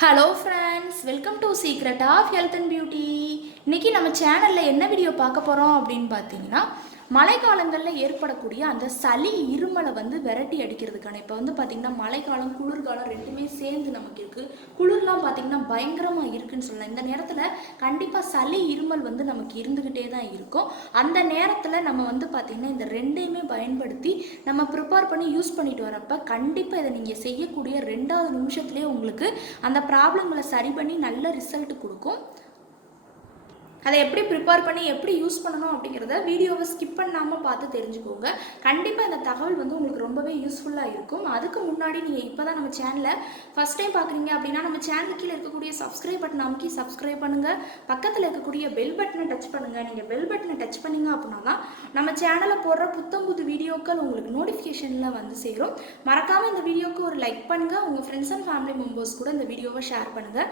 Hello friends, welcome to secret of health and beauty. இன்றைக்கி நம்ம சேனலில் என்ன வீடியோ பார்க்க போகிறோம் அப்படின்னு பார்த்தீங்கன்னா, மழைக்காலங்களில் ஏற்படக்கூடிய அந்த சளி இருமலை விரட்டி அடிக்கிறதுக்கான இப்போ பார்த்திங்கன்னா மழைக்காலம் குளிர்காலம் ரெண்டுமே சேர்ந்து நமக்கு இருக்குது. குளிர்லாம் பார்த்திங்கன்னா பயங்கரமாக இருக்குதுன்னு சொல்லலாம். இந்த நேரத்தில் கண்டிப்பாக சளி இருமல் நமக்கு இருந்துக்கிட்டே தான் இருக்கும். அந்த நேரத்தில் நம்ம பார்த்திங்கன்னா இந்த ரெண்டையுமே பயன்படுத்தி நம்ம ப்ரிப்பேர் பண்ணி யூஸ் பண்ணிட்டு வரப்போ கண்டிப்பாக இதை நீங்கள் செய்யக்கூடிய 2வது நிமிஷத்துலேயே உங்களுக்கு அந்த ப்ராப்ளங்களை சரி பண்ணி நல்ல ரிசல்ட் கொடுக்கும். அதை எப்படி ப்ரிப்பேர் பண்ணி எப்படி யூஸ் பண்ணணும் அப்படிங்கிறத வீடியோவை ஸ்கிப் பண்ணாமல் பார்த்து தெரிஞ்சுக்கோங்க. கண்டிப்பாக இந்த தகவல் உங்களுக்கு ரொம்பவே யூஸ்ஃபுல்லாக இருக்கும். அதுக்கு முன்னாடி நீங்கள் இப்போ தான் நம்ம சேனலை ஃபஸ்ட் டைம் பார்க்குறீங்க அப்படின்னா நம்ம சேனலுக்கு கீழே இருக்கக்கூடிய சப்ஸ்கிரைப் பட்டன் அமைக்கி சப்ஸ்கிரைப் பண்ணுங்கள். பக்கத்தில் இருக்கக்கூடிய பெல் பட்டனை டச் பண்ணுங்கள். நீங்கள் பெல் பட்டனை டச் பண்ணிங்க அப்படின்னா தான் நம்ம சேனலில் போடுற புது வீடியோக்கள் உங்களுக்கு நோட்டிஃபிகேஷனில் சேரும். மறக்காமல் இந்த வீடியோவுக்கு ஒரு லைக் பண்ணுங்கள். உங்கள் ஃப்ரெண்ட்ஸ் அண்ட் ஃபேமிலி மெம்பர்ஸ் கூட இந்த வீடியோவை ஷேர் பண்ணுங்கள்.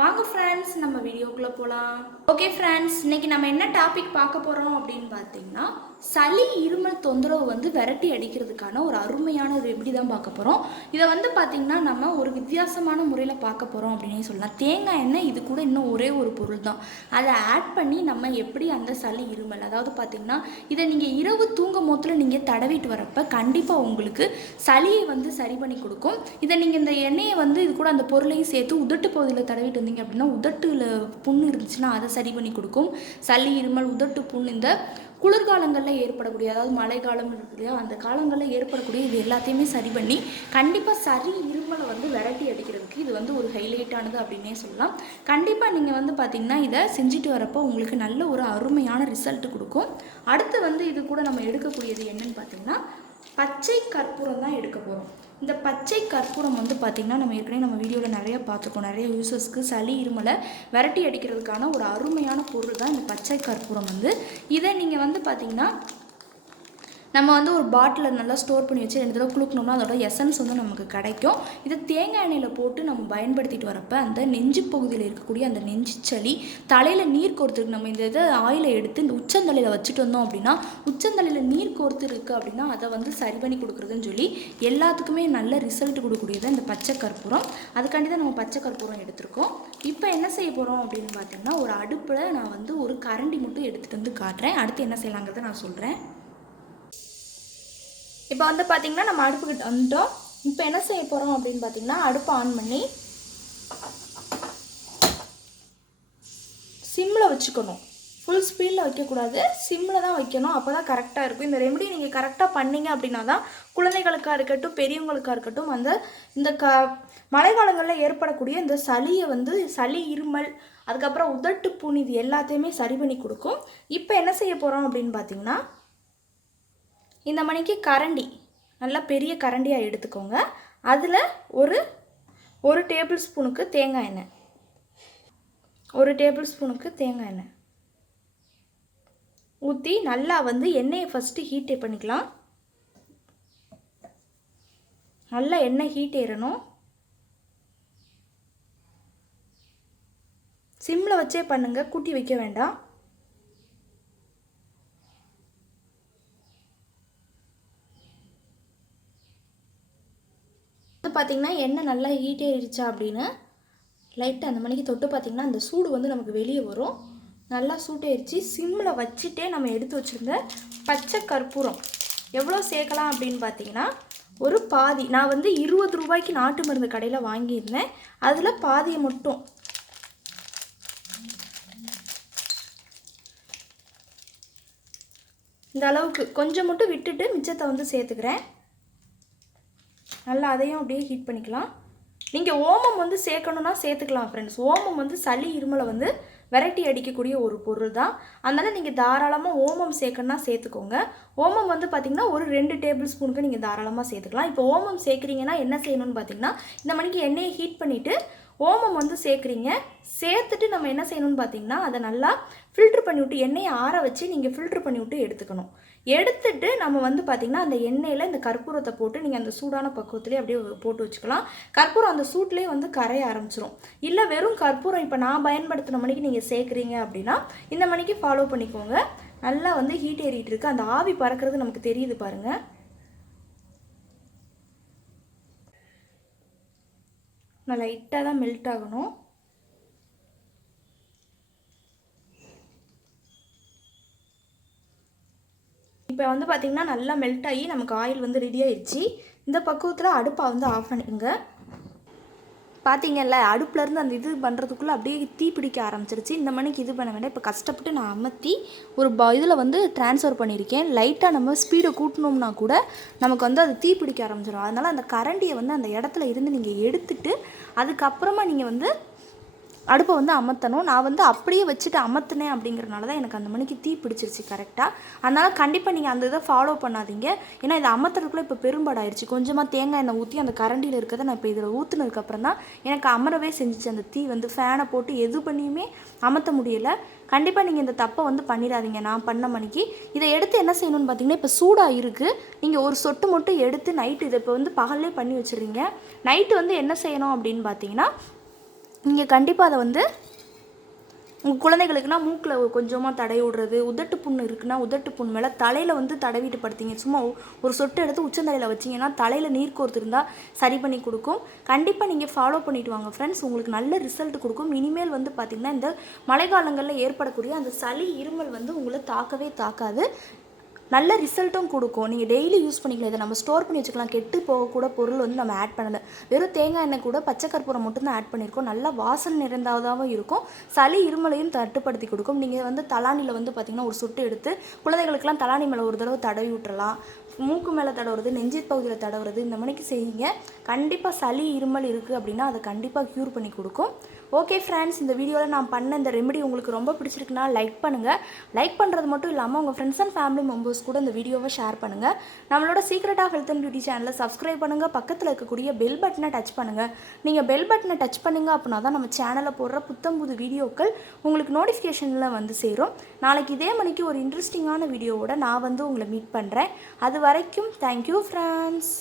வாங்க ஃப்ரெண்ட்ஸ், நம்ம வீடியோக்குள்ளே போகலாம். ஓகே ஃப்ரெண்ட்ஸ், இன்றைக்கி நம்ம என்ன டாபிக் பார்க்க போகிறோம் அப்படின்னு பார்த்தீங்கன்னா, சளி இருமல் தொந்தரவு விரட்டி அடிக்கிறதுக்கான ஒரு அருமையான ரெமெடி தான் பார்க்க போகிறோம். இதை பார்த்திங்கன்னா நம்ம ஒரு வித்தியாசமான முறையில் பார்க்க போகிறோம் அப்படின்னே சொல்லலாம். தேங்காய் எண்ணெய் இது கூட இன்னும் ஒரே ஒரு பொருள் தான். அதை ஆட் பண்ணி நம்ம எப்படி அந்த சளி இருமல், அதாவது பார்த்திங்கன்னா இதை நீங்கள் இரவு தூங்கும் போதில் நீங்கள் தடவிட்டு வரப்போ கண்டிப்பாக உங்களுக்கு சளியை சரி பண்ணி கொடுக்கும். இதை நீங்கள் இந்த எண்ணெயை இது கூட அந்த பொருளையும் சேர்த்து உதட்டு பகுதியில் தடவிட்டு வந்தீங்க அப்படின்னா உதட்டுல புண்ணு இருந்துச்சுன்னா அதை சரி பண்ணி கொடுக்கும். சளி இருமல் உதட்டு புண் இந்த குளிர்காலங்களில் ஏற்படக்கூடிய, அதாவது மழை காலம் இருக்கு இல்லையா, அந்த காலங்களில் ஏற்படக்கூடிய இது எல்லாத்தையுமே சரி பண்ணி கண்டிப்பாக சளி இருமலை விரட்டி அடிக்கிறதுக்கு இது ஒரு ஹைலைட்டானது அப்படின்னே சொல்லலாம். கண்டிப்பாக நீங்கள் பார்த்திங்கன்னா இதை செஞ்சுட்டு வரப்போ உங்களுக்கு நல்ல ஒரு அருமையான ரிசல்ட் கொடுக்கும். அடுத்து இது கூட நம்ம எடுக்கக்கூடியது என்னன்னு பார்த்திங்கன்னா பச்சை கற்பூரம் தான் எடுக்க போகிறோம். இந்த பச்சை கற்பூரம் பார்த்திங்கன்னா நம்ம ஏற்கனவே நம்ம வீடியோவில் நிறைய பார்த்துருக்கோம். நிறைய யூசர்ஸ்க்கு சளி இருமலை விரட்டி அடிக்கிறதுக்கான ஒரு அருமையான பொருள் தான் இந்த பச்சை கற்பூரம். இதை நீங்கள் பார்த்திங்கன்னா நம்ம ஒரு பாட்டிலில் நல்லா ஸ்டோர் பண்ணி வச்சு 2 தடவை குளுக்கணும்னா அதோட எசன்ஸ் நமக்கு கிடைக்கும். இதை தேங்காய் எண்ணெயில் போட்டு நம்ம பயன்படுத்திட்டு வரப்போ அந்த நெஞ்சு பகுதியில் இருக்கக்கூடிய அந்த நெஞ்சு சளி, தலையில் நீர் கோர்த்துருக்கு, நம்ம இந்த இதை ஆயிலை எடுத்து இந்த உச்சந்தலையில் வச்சுட்டு வந்தோம் அப்படின்னா உச்சந்தலையில் நீர் கோர்த்து இருக்குது அப்படின்னா அதை சரி பண்ணி கொடுக்குறதுன்னு சொல்லி எல்லாத்துக்குமே நல்ல ரிசல்ட் கொடுக்கக்கூடியது இந்த பச்சை கற்பூரம். அதுக்காண்டி தான் நம்ம பச்சை கற்பூரம் எடுத்திருக்கோம். இப்போ என்ன செய்ய போகிறோம் அப்படின்னு பார்த்தீங்கன்னா, ஒரு அடுப்பில் நான் ஒரு கரண்டி மட்டும் எடுத்துகிட்டு காட்டுறேன். அடுத்து என்ன செய்யலாங்கிறத நான் சொல்கிறேன். இப்போ பார்த்திங்கன்னா நம்ம அடுப்புக்கிட்ட வந்துட்டோம். இப்போ என்ன செய்ய போகிறோம் அப்படின்னு பார்த்திங்கன்னா, அடுப்பை ஆன் பண்ணி சிம்மில் வச்சுக்கணும். ஃபுல் ஸ்பீடில் வைக்கக்கூடாது, சிம்மில் தான் வைக்கணும். அப்போ தான் கரெக்டாக இருக்கும். இந்த ரெமெடி நீங்கள் கரெக்டாக பண்ணிங்க அப்படின்னா தான் குழந்தைகளுக்காக இருக்கட்டும் பெரியவங்களுக்காக இருக்கட்டும் இந்த மழைக்காலங்களில் ஏற்படக்கூடிய இந்த சளியை சளி இருமல் அதுக்கப்புறம் உதட்டு புண் இது எல்லாத்தையுமே சரி பண்ணி கொடுக்கும். இப்போ என்ன செய்ய போகிறோம் அப்படின்னு பார்த்திங்கன்னா, இந்த மணிக்கு கரண்டி நல்லா பெரிய கரண்டியாக எடுத்துக்கோங்க. அதில் ஒரு டேபிள் ஸ்பூனுக்கு தேங்காய் எண்ணெய், 1 டேபிள் ஸ்பூனுக்கு தேங்காய் எண்ணெய் ஊற்றி நல்லா எண்ணெயை ஃபஸ்ட்டு ஹீட்டே பண்ணிக்கலாம். நல்லா எண்ணெய் ஹீட் ஏறணும். சிம்மில் வச்சே பண்ணுங்கள், கூட்டி வைக்க வேண்டாம். பார்த்திங்கன்னா எண்ணெய் நல்லா ஹீட் ஆகிடுச்சா அப்படின்னு லைட்டாக அந்த மணிக்கு தொட்டு பார்த்திங்கன்னா அந்த சூடு நமக்கு வெளியே வரும். நல்லா சூட்டாகிடுச்சு. சிம்மில் வச்சுட்டே நம்ம எடுத்து வச்சுருந்த பச்சை கற்பூரம் எவ்வளோ சேர்க்கலாம் அப்படின்னு பார்த்திங்கன்னா, ஒரு பாதி நான் 20 ரூபாய்க்கு நாட்டு மருந்து கடையில் வாங்கியிருந்தேன். அதில் பாதியை மட்டும் இந்த அளவுக்கு கொஞ்சம் மட்டும் விட்டுட்டு மிச்சத்தை சேர்த்துக்கிறேன். நல்லா அதையும் அப்படியே ஹீட் பண்ணிக்கலாம். நீங்கள் ஓமம் சேர்க்கணுன்னா சேர்த்துக்கலாம் ஃப்ரெண்ட்ஸ். ஓமம் சளி இருமலை விரட்டி அடிக்கக்கூடிய ஒரு பொருள் தான். அதனால் நீங்கள் தாராளமாக ஓமம் சேர்க்கணுன்னா சேர்த்துக்கோங்க. ஓமம் பார்த்திங்கன்னா ஒரு 2 டேபிள் ஸ்பூனுக்கு நீங்கள் தாராளமாக சேர்த்துக்கலாம். இப்போ ஓமம் சேர்க்குறீங்கன்னா என்ன செய்யணும்னு பார்த்திங்கன்னா, இந்த மணிக்கு எண்ணெயை ஹீட் பண்ணிவிட்டு ஓமம் சேர்க்குறீங்க. சேர்த்துட்டு நம்ம என்ன செய்யணும்னு பார்த்திங்கன்னா, அதை நல்லா ஃபில்ட்ரு பண்ணிவிட்டு எண்ணெயை ஆற வச்சு நீங்கள் ஃபில்ட்ரு பண்ணிவிட்டு எடுத்துக்கணும். எடுத்துட்டு நம்ம பார்த்திங்கன்னா அந்த எண்ணெயில் இந்த கற்பூரத்தை போட்டு நீங்கள் அந்த சூடான பக்குவத்துலேயே அப்படியே போட்டு வச்சுக்கலாம். கற்பூரம் அந்த சூட்லேயே கரைய ஆரம்பிச்சிடும். இல்லை வெறும் கற்பூரம் இப்போ நான் பயன்படுத்தின மணிக்கு நீங்கள் சேர்க்குறீங்க அப்படின்னா இந்த மணிக்கு ஃபாலோ பண்ணிக்கோங்க. நல்லா ஹீட் ஏறிட்டு இருக்குது. அந்த ஆவி பறக்கிறது நமக்கு தெரியுது பாருங்கள். நான் லைட்டாக தான் மெல்ட் ஆகணும். இப்போ வந்து பார்த்திங்கன்னா நல்லா மெல்ட் ஆகி நமக்கு ஆயில் வந்து ரெடி ஆயிடுச்சு. இந்த பக்குவத்தில் அடுப்பை வந்து ஆஃப் பண்ணிக்கோங்க. பார்த்தீங்கல்ல, அடுப்புலேருந்து அந்த இது பண்ணுறதுக்குள்ளே அப்படியே தீ பிடிக்க ஆரம்பிச்சிருச்சு. இந்த மணிக்கு இது பண்ண வேண்டாம். இப்போ கஷ்டப்பட்டு நான் அமர்த்தி ஒரு இதில் வந்து ட்ரான்ஸ்ஃபர் பண்ணியிருக்கேன். லைட்டாக நம்ம ஸ்பீடை கூட்டினோம்னா கூட நமக்கு வந்து அது தீ பிடிக்க ஆரம்பிச்சிடும். அதனால் அந்த கரண்டியை வந்து அந்த இடத்துல இருந்து நீங்கள் எடுத்துட்டு அதுக்கப்புறமா நீங்கள் வந்து அடுப்பை வந்து அமர்த்தணும். நான் வந்து அப்படியே வச்சுட்டு அமர்த்தினேன் அப்படிங்கிறனால தான் எனக்கு அந்த மணிக்கு தீ பிடிச்சிருச்சு கரெக்டாக. அதனால் கண்டிப்பாக நீங்கள் அந்த இதை ஃபாலோ பண்ணாதீங்க. ஏன்னா இதை அமர்த்துறதுக்குள்ளே இப்போ பெரும்பாடாயிருச்சு. கொஞ்சமாக தேங்காய் எண்ணெய் ஊற்றி அந்த கரண்டியில் இருக்கிறத நான் இப்போ இதில் ஊற்றுனதுக்கப்புறம் தான் எனக்கு அமரவே செஞ்சிச்சு. அந்த தீ வந்து ஃபேனை போட்டு எது பண்ணியுமே அமர்த்த முடியலை. கண்டிப்பாக நீங்கள் இந்த தப்பை வந்து பண்ணிடாதீங்க. நான் பண்ண மணிக்கு இதை எடுத்து என்ன செய்யணும்னு பார்த்தீங்கன்னா, இப்போ சூடாக இருக்குது. நீங்கள் ஒரு சொட்டு மட்டும் எடுத்து நைட்டு இதை இப்போ வந்து பகல்லே பண்ணி வச்சுருங்க. நைட்டு வந்து என்ன செய்யணும் அப்படின்னு பார்த்தீங்கன்னா, நீங்கள் கண்டிப்பாக அதை வந்து உங்கள் குழந்தைகளுக்குனா மூக்கில் கொஞ்சமாக தடவி விடுறது, உதட்டு புண்ணு இருக்குன்னா உதட்டு புண் மேலே தலையில் வந்து தடவிட்டு படுத்திங்க. சும்மா ஒரு சொட்டு எடுத்து உச்சந்தலையில் வச்சிங்கன்னா தலையில் நீர் கோர்த்து இருந்தால் சரி பண்ணி கொடுக்கும். கண்டிப்பாக நீங்கள் ஃபாலோ பண்ணிவிட்டு வாங்க ஃப்ரெண்ட்ஸ். உங்களுக்கு நல்ல ரிசல்ட் கொடுக்கும். இனிமேல் வந்து பார்த்திங்கன்னா இந்த மழைக்காலங்களில் ஏற்படக்கூடிய அந்த சளி இருமல் வந்து உங்களை தாக்கவே தாக்காது. நல்ல ரிசல்ட்டும் கொடுக்கும். நீங்கள் டெய்லி யூஸ் பண்ணிக்கலாம். இதை நம்ம ஸ்டோர் பண்ணி வச்சுக்கலாம். கெட்டு போகக்கூட பொருள் வந்து நம்ம ஆட் பண்ணலை. வெறும் தேங்காய் எண்ணெய் கூட பச்சை கற்பூரம் மட்டும்தான் ஆட் பண்ணியிருக்கோம். நல்லா வாசனை நிறைந்ததாகவும் இருக்கும். சளி இருமலையும் தட்டுப்படுத்தி கொடுக்கும். நீங்கள் வந்து தலானியில் வந்து பார்த்திங்கன்னா ஒரு சொட்டு எடுத்து குழந்தைகளுக்கெல்லாம் தலானி மேலே ஒரு தடவை தடவி விட்டுறலாம். மூக்கு மேலே தடவுறது, நெஞ்சு பகுதியில் தடவுறது, இந்த மணிக்கு செய்யுங்க. கண்டிப்பாக சளி இருமல் இருக்குது அப்படின்னா அதை கண்டிப்பாக க்யூர் பண்ணி கொடுக்கும். ஓகே ஃப்ரெண்ட்ஸ், இந்த வீடியோவில் நான் பண்ண இந்த ரெமெடி உங்களுக்கு ரொம்ப பிடிச்சிருக்குன்னா லைக் பண்ணுங்கள். லைக் பண்ணுறது மட்டும் இல்லாமல் உங்கள் ஃப்ரெண்ட்ஸ் அண்ட் ஃபேமிலி மெம்பர்ஸ் கூட இந்த வீடியோவை ஷேர் பண்ணுங்கள். நம்மளோட secret of health and beauty சேனலை சப்ஸ்கிரைப் பண்ணுங்கள். பக்கத்தில் இருக்கக்கூடிய பெல் பட்டனை டச் பண்ணுங்கள். நீங்கள் பெல் பட்டனை டச் பண்ணிங்க அப்படின்னா தான் நம்ம சேனலில் போடுற புத்தம்புது வீடியோக்கள் உங்களுக்கு நோட்டிஃபிகேஷனில் வந்து சேரும். நாளைக்கு இதே மணிக்கு ஒரு இன்ட்ரெஸ்டிங்கான வீடியோவோட நான் வந்து உங்களை மீட் பண்ணுறேன். அது வரைக்கும் தேங்க்யூ ஃப்ரெண்ட்ஸ்.